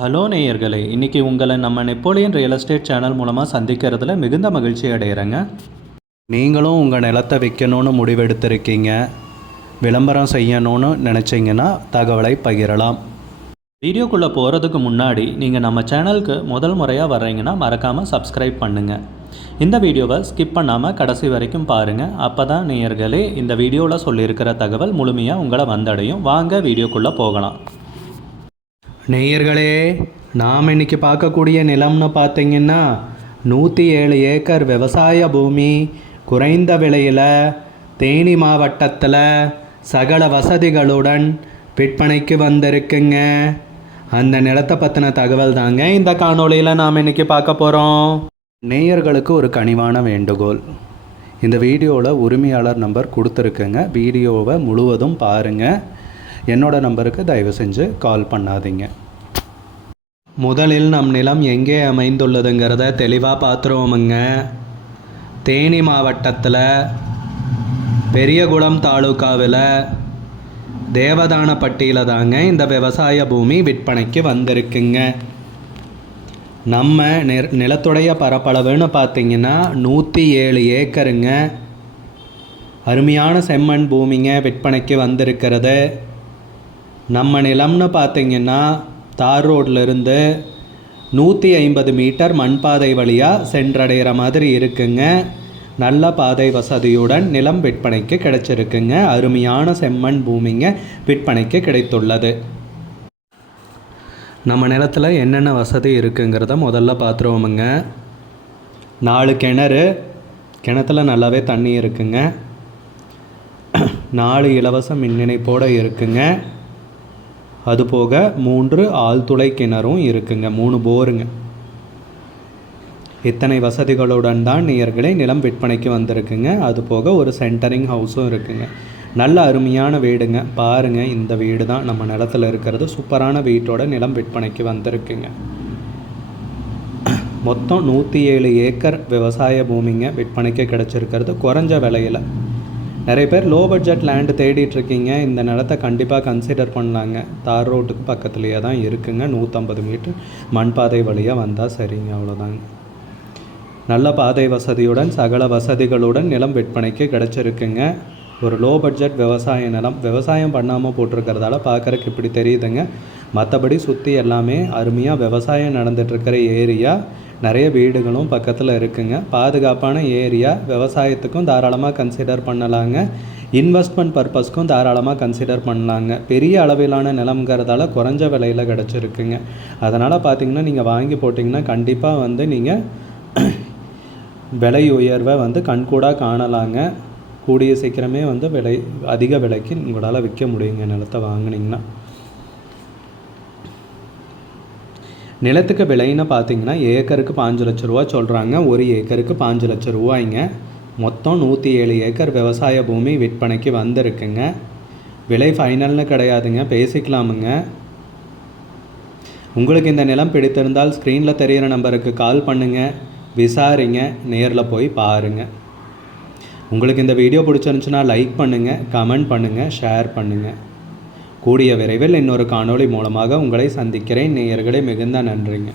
Hello நேயர்களே, இன்றைக்கி உங்களை நம்ம நெப்போலியன் ரியல் எஸ்டேட் சேனல் மூலமாக சந்திக்கிறதுல மிகுந்த மகிழ்ச்சி அடைகிறேங்க. நீங்களும் உங்கள் நிலத்தை விற்கணும்னு முடிவெடுத்திருக்கீங்க, விளம்பரம் செய்யணும்னு நினச்சிங்கன்னா தகவலை பகிரலாம். வீடியோக்குள்ளே போகிறதுக்கு முன்னாடி நீங்கள் நம்ம சேனலுக்கு முதல் முறையாக வர்றீங்கன்னா மறக்காமல் சப்ஸ்கிரைப் பண்ணுங்கள். இந்த வீடியோவை ஸ்கிப் பண்ணாமல் கடைசி வரைக்கும் பாருங்கள். அப்போ தான் நேயர்களே இந்த வீடியோவில் சொல்லியிருக்கிற தகவல் முழுமையாக உங்களை வந்தடையும். வாங்க வீடியோக்குள்ளே போகலாம். நேயர்களே, நாம் இன்றைக்கி பார்க்கக்கூடிய நிலம்னு பார்த்திங்கன்னா 107 ஏக்கர் விவசாய பூமி, குறைந்த விலையில் தேனி மாவட்டத்தில் சகல வசதிகளுடன் விற்பனைக்கு வந்திருக்குங்க. அந்த நிலத்தை பற்றின தகவல் தாங்க இந்த காணொளியில் நாம் இன்றைக்கி பார்க்க போகிறோம். நேயர்களுக்கு ஒரு கனிவான வேண்டுகோள், இந்த வீடியோவில் உரிமையாளர் நம்பர் கொடுத்துருக்குங்க. வீடியோவை முழுவதும் பாருங்கள். என்னோடய நம்பருக்கு தயவு செஞ்சு கால் பண்ணாதீங்க. முதலில் நம் நிலம் எங்கே அமைந்துள்ளதுங்கிறத தெளிவாக பார்த்துருவோமுங்க. தேனி மாவட்டத்தில் பெரியகுளம் தாலுக்காவில் தேவதானப்பட்டியில் தாங்க இந்த விவசாய பூமி விற்பனைக்கு வந்திருக்குங்க. நம்ம நிலத்துடைய பரப்பளவுன்னு பார்த்திங்கன்னா 107 ஏக்கருங்க. அருமையான செம்மண் பூமிங்க விற்பனைக்கு வந்திருக்கிறது. நம்ம நிலம்னு பார்த்திங்கன்னா தார் ரோட்லேருந்து 150 மீட்டர் மண் பாதை வழியாக சென்றடைகிற மாதிரி இருக்குங்க. நல்ல பாதை வசதியுடன் நிலம் விற்பனைக்கு கிடைச்சிருக்குங்க. அருமையான செம்மண் பூமிங்க விற்பனைக்கு கிடைத்துள்ளது. நம்ம நிலத்தில் என்னென்ன வசதி இருக்குங்கிறத முதல்ல பார்த்துருவோமுங்க. 4 கிணறு, கிணத்துல நல்லாவே தண்ணி இருக்குங்க. 4 இலவச மின் இணைப்போடு இருக்குங்க. அதுபோக 3 ஆழ்துளை கிணறும் இருக்குங்க. 3 போருங்க. இத்தனை வசதிகளுடன் தான் நேயர்களே நிலம் விற்பனைக்கு வந்திருக்குங்க. அதுபோக ஒரு சென்டரிங் ஹவுஸும் இருக்குங்க. நல்ல அருமையான வீடுங்க. பாருங்கள், இந்த வீடு தான் நம்ம நிலத்தில் இருக்கிறது. சூப்பரான வீட்டோட நிலம் விற்பனைக்கு வந்திருக்குங்க. மொத்தம் 107 ஏக்கர் விவசாய பூமிங்க விற்பனைக்கு கிடச்சிருக்கிறது குறைஞ்ச விலையில். நிறைய பேர் லோ பட்ஜெட் லேண்டு தேடிட்டுருக்கீங்க, இந்த நிலத்தை கண்டிப்பாக கன்சிடர் பண்ணலாங்க. தார் ரோட்டுக்கு பக்கத்துலேயே தான் இருக்குங்க. 150 மீட்டர் மண் பாதை வழியாக வந்தால் சரிங்க, அவ்வளோதாங்க. நல்ல பாதை வசதியுடன் சகல வசதிகளுடன் நிலம் விற்பனைக்கு கிடச்சிருக்குங்க. ஒரு லோ பட்ஜெட் விவசாய நிலம். விவசாயம் பண்ணாமல் போட்டிருக்கிறதால பார்க்குறக்கு இப்படி தெரியுதுங்க. மற்றபடி சுற்றி எல்லாமே அருமையாக விவசாயம் நடந்துகிட்ருக்கிற ஏரியா. நிறைய வீடுகளும் பக்கத்தில் இருக்குங்க. பாதுகாப்பான ஏரியா. விவசாயத்துக்கும் தாராளமாக கன்சிடர் பண்ணலாங்க. இன்வெஸ்ட்மெண்ட் பர்பஸ்க்கும் தாராளமாக கன்சிடர் பண்ணலாங்க. பெரிய அளவிலான நிலம்ங்கிறதால குறைஞ்ச விலையில் கிடச்சிருக்குங்க. அதனால் பார்த்திங்கன்னா நீங்கள் வாங்கி போட்டிங்கன்னா கண்டிப்பாக நீங்கள் விலை உயர்வை கண்கூடாக காணலாங்க. கூடிய சீக்கிரமே விலை அதிக விலைக்கு உங்களால் விற்க முடியுங்க நிலத்தை வாங்கினீங்கன்னா. நிலத்துக்கு விலைன்னு பார்த்தீங்கன்னா ஏக்கருக்கு 5 லட்ச ரூபா சொல்கிறாங்க. ஒரு ஏக்கருக்கு 5 லட்ச ரூபாய்ங்க. மொத்தம் 107 ஏக்கர் விவசாய பூமி விற்பனைக்கு வந்திருக்குங்க. விலை ஃபைனல்னு கிடையாதுங்க, பேசிக்கலாமுங்க. உங்களுக்கு இந்த நிலம் பிடித்திருந்தால் ஸ்க்ரீனில் தெரிகிற நம்பருக்கு கால் பண்ணுங்கள், விசாரிங்க, நேரில் போய் பாருங்கள். உங்களுக்கு இந்த வீடியோ பிடிச்சிருந்துச்சுன்னா லைக் பண்ணுங்கள், கமெண்ட் பண்ணுங்கள், ஷேர் பண்ணுங்கள். கூடிய விரைவில் இன்னொரு காணொளி மூலமாக உங்களை சந்திக்கிறேன். நேயர்களே, மிகுந்த நன்றிங்க.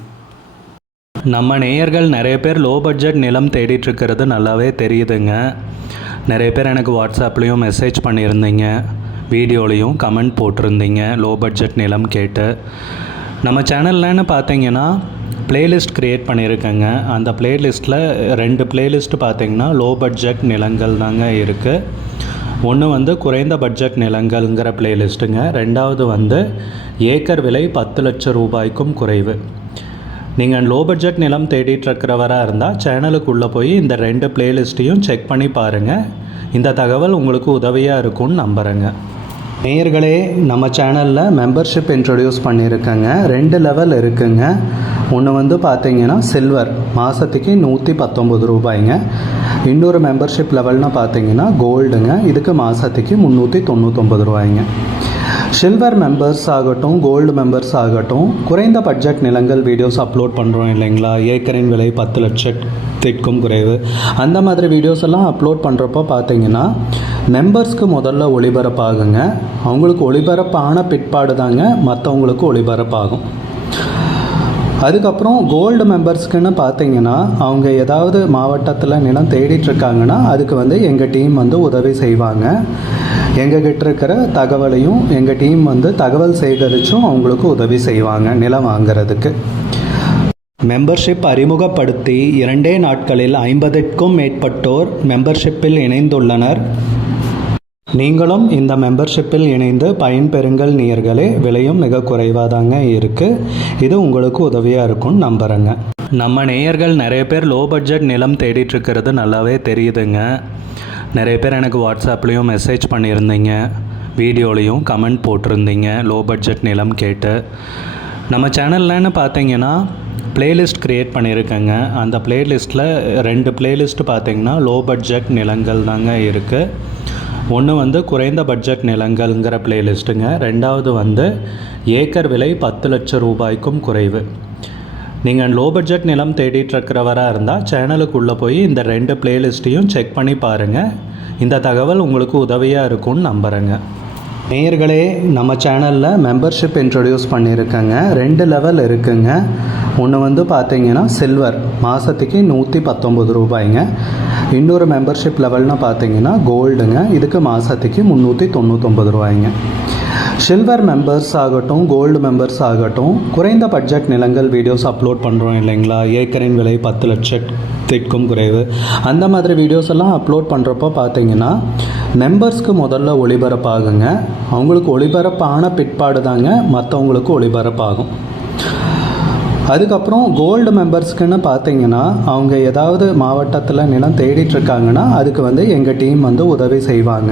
நம்ம நேயர்கள் நிறைய பேர் லோ பட்ஜெட் நிலம் தேடிட்டுருக்கிறது நல்லாவே தெரியுதுங்க. நிறைய பேர் எனக்கு வாட்ஸ்அப்லேயும் மெசேஜ் பண்ணியிருந்தீங்க, வீடியோலையும் கமெண்ட் போட்டிருந்தீங்க லோ பட்ஜெட் நிலம் கேட்டு. நம்ம சேனல்லன்னு பார்த்தீங்கன்னா ப்ளேலிஸ்ட் க்ரியேட் பண்ணியிருக்கேங்க. அந்த ப்ளேலிஸ்ட்டில் 2 ப்ளேலிஸ்ட்டு பார்த்திங்கன்னா லோ பட்ஜெட் நிலங்கள் தாங்க இருக்குது. ஒன்று குறைந்த பட்ஜெட் நிலங்கள்ங்கிற ப்ளேலிஸ்ட்டுங்க. ரெண்டாவது ஏக்கர் விலை 10 லட்சம் ரூபாய்க்கும் குறைவு. நீங்கள் லோ பட்ஜெட் நிலம் தேடிட்டுருக்கிறவராக இருந்தால் சேனலுக்குள்ளே போய் இந்த 2 ப்ளேலிஸ்ட்டையும் செக் பண்ணி பாருங்கள். இந்த தகவல் உங்களுக்கு உதவியாக இருக்கும்னு நம்புகிறேங்க. நேயர்களே, நம்ம சேனலில் மெம்பர்ஷிப் இன்ட்ரடியூஸ் பண்ணியிருக்கேங்க. 2 லெவல் இருக்குங்க. ஒன்று பார்த்தீங்கன்னா சில்வர், மாதத்துக்கு 119 ரூபாய்ங்க. இன்னொரு மெம்பர்ஷிப் லெவல்னு பார்த்தீங்கன்னா கோல்டுங்க. இதுக்கு மாதத்துக்கு 399 ரூபாய்ங்க. சில்வர் மெம்பர்ஸ் ஆகட்டும், கோல்டு மெம்பர்ஸ் ஆகட்டும், குறைந்த பட்ஜெட் நிலங்கள் வீடியோஸ் அப்லோட் பண்ணுறோம் இல்லைங்களா. ஏக்கரின் விலை 10 லட்சத்திற்கும் குறைவு, அந்த மாதிரி வீடியோஸ் எல்லாம் அப்லோட் பண்ணுறப்போ பார்த்தீங்கன்னா மெம்பர்ஸ்க்கு முதல்ல ஒளிபரப்பாகுங்க. அவங்களுக்கு ஒளிபரப்பான பிற்பாடு தாங்க மற்றவங்களுக்கு ஒளிபரப்பாகும். அதுக்கப்புறம் கோல்டு மெம்பர்ஸ்க்குன்னு பார்த்தீங்கன்னா அவங்க ஏதாவது மாவட்டத்தில் நிலம் தேடிட்டுருக்காங்கன்னா அதுக்கு வந்து எங்கள் டீம் வந்து உதவி செய்வாங்க. எங்ககிட்ட இருக்கிற தகவலையும் எங்கள் டீம் வந்து தகவல் சேகரித்தும் அவங்களுக்கு உதவி செய்வாங்க நிலம் வாங்கிறதுக்கு. மெம்பர்ஷிப் அறிமுகப்படுத்தி 2 நாட்களில் 50க்கும் மேற்பட்டோர் மெம்பர்ஷிப்பில் இணைந்துள்ளனர். நீங்களும் இந்த மெம்பர்ஷிப்பில் இணைந்து பயன்பெறுங்கள் நேயர்களே. விலையும் மிக குறைவாக தாங்க இருக்குது. இது உங்களுக்கு உதவியாக இருக்கும்னு நம்புகிறேங்க. நம்ம நேயர்கள் நிறைய பேர் லோ பட்ஜெட் நிலம் தேடிட்டுருக்கிறது நல்லாவே தெரியுதுங்க. நிறைய பேர் எனக்கு வாட்ஸ்அப்லேயும் மெசேஜ் பண்ணியிருந்தீங்க, வீடியோலையும் கமெண்ட் போட்டிருந்தீங்க லோ பட்ஜெட் நிலம் கேட்டு. நம்ம சேனல்லன்னு பார்த்தீங்கன்னா பிளேலிஸ்ட் க்ரியேட் பண்ணியிருக்கேங்க. அந்த பிளேலிஸ்ட்டில் 2 பிளேலிஸ்ட்டு பார்த்தீங்கன்னா லோ பட்ஜெட் நிலங்கள் தாங்க இருக்குது. ஒன்று வந்து குறைந்த பட்ஜெட் நிலங்கள்ங்கிற பிளேலிஸ்ட்டுங்க. 2வது வந்து ஏக்கர் விலை 10 லட்சம் ரூபாய்க்கும் குறைவு. நீங்கள் லோ பட்ஜெட் நிலம் தேடிட்டுருக்கிறவராக இருந்தால் சேனலுக்குள்ளே போய் இந்த 2 பிளேலிஸ்ட்டையும் செக் பண்ணி பாருங்கள். இந்த தகவல் உங்களுக்கு உதவியாக இருக்கும்னு நம்புகிறேங்க. நேயர்களே, நம்ம சேனலில் மெம்பர்ஷிப் இன்ட்ரடியூஸ் பண்ணியிருக்கேங்க. 2 லெவல் இருக்குங்க. ஒன்று வந்து பார்த்தீங்கன்னா சில்வர், மாதத்துக்கு 119 ரூபாய்ங்க. இன்னொரு மெம்பர்ஷிப் லெவல்னு பார்த்தீங்கன்னா கோல்டுங்க, இதுக்கு மாதத்துக்கு 399 ரூபாய்ங்க. சில்வர் மெம்பர்ஸ் ஆகட்டும், கோல்டு மெம்பர்ஸ் ஆகட்டும், குறைந்த பட்ஜெட் நிலங்கள் வீடியோஸ் அப்லோட் பண்ணுறோம் இல்லைங்களா, ஏக்கரின் விலை 10 லட்சத்திற்கும் குறைவு, அந்த மாதிரி வீடியோஸ் எல்லாம் அப்லோட் பண்ணுறப்போ பார்த்தீங்கன்னா மெம்பர்ஸ்க்கு முதல்ல ஒளிபரப்பாகுங்க. அவங்களுக்கு ஒளிபரப்பான பிற்பாடு தாங்க மற்றவங்களுக்கு ஒளிபரப்பாகும். அதுக்கப்புறம் கோல்டு மெம்பர்ஸ்க்குன்னு பார்த்தீங்கன்னா அவங்க ஏதாவது மாவட்டத்தில் நிலம் தேடிட்டுருக்காங்கன்னா அதுக்கு வந்து எங்கள் டீம் வந்து உதவி செய்வாங்க.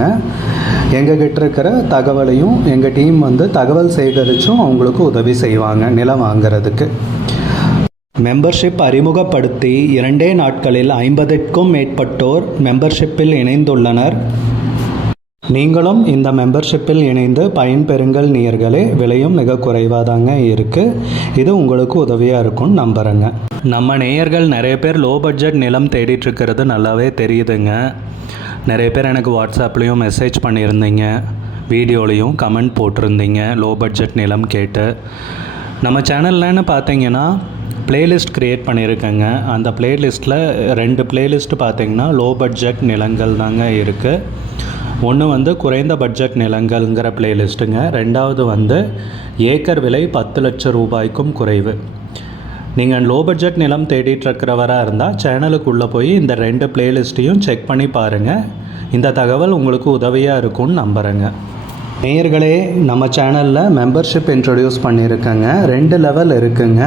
எங்ககிட்ட இருக்கிற தகவலையும் எங்கள் டீம் வந்து தகவல் சேகரித்தும் அவங்களுக்கு உதவி செய்வாங்க நிலம் வாங்கிறதுக்கு. மெம்பர்ஷிப் அறிமுகப்படுத்தி 2 நாட்களில் 50க்கும் மேற்பட்டோர் மெம்பர்ஷிப்பில் இணைந்துள்ளனர். நீங்களும் இந்த மெம்பர்ஷிப்பில் இணைந்து பயன்பெறுங்கள் நேயர்களே. விலையும் மிக குறைவாக தாங்க இருக்குது. இது உங்களுக்கு உதவியாக இருக்கும்னு நம்புகிறேங்க. நம்ம நேயர்கள் நிறைய பேர் லோ பட்ஜெட் நிலம் தேடிட்டுருக்கிறது நல்லாவே தெரியுதுங்க. நிறைய பேர் எனக்கு வாட்ஸ்அப்லேயும் மெசேஜ் பண்ணியிருந்தீங்க, வீடியோலையும் கமெண்ட் போட்டிருந்தீங்க லோ பட்ஜெட் நிலம் கேட்டு. நம்ம சேனல்லன்னு பார்த்தீங்கன்னா பிளேலிஸ்ட் க்ரியேட் பண்ணியிருக்கேங்க. அந்த பிளேலிஸ்ட்டில் 2 பிளேலிஸ்ட்டு பார்த்தீங்கன்னா லோ பட்ஜெட் நிலங்கள் தாங்க இருக்குது. ஒன்று வந்து குறைந்த பட்ஜெட் நிலங்கள்ங்கிற பிளேலிஸ்ட்டுங்க. 2வது வந்து ஏக்கர் விலை 10 லட்சம் ரூபாய்க்கும் குறைவு. நீங்கள் லோ பட்ஜெட் நிலம் தேடிட்டுருக்கிறவராக இருந்தால் சேனலுக்குள்ளே போய் இந்த 2 பிளேலிஸ்ட்டையும் செக் பண்ணி பாருங்கள். இந்த தகவல் உங்களுக்கு உதவியாக இருக்கும்னு நம்புகிறேங்க. நேயர்களே, நம்ம சேனலில் மெம்பர்ஷிப் இன்ட்ரடியூஸ் பண்ணியிருக்கேங்க. 2 லெவல் இருக்குங்க.